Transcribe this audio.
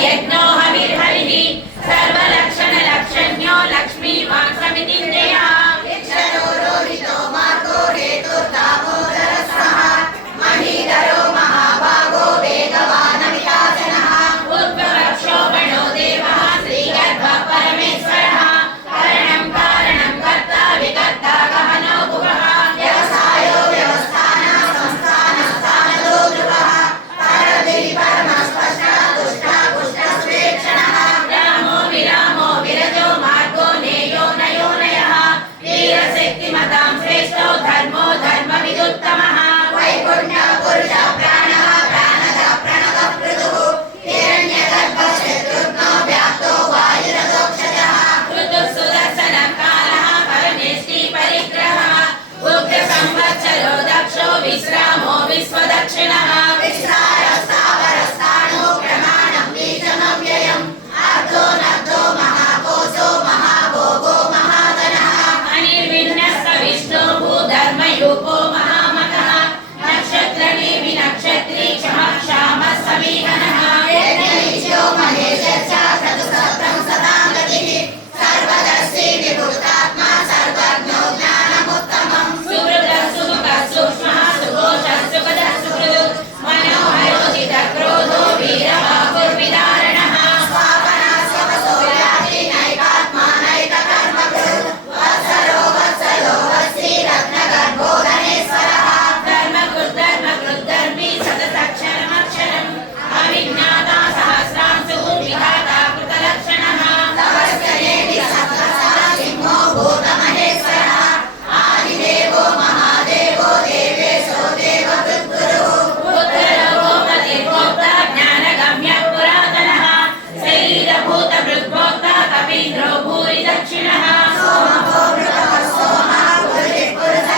Yeah, yeah. విశ్వదక్షిణ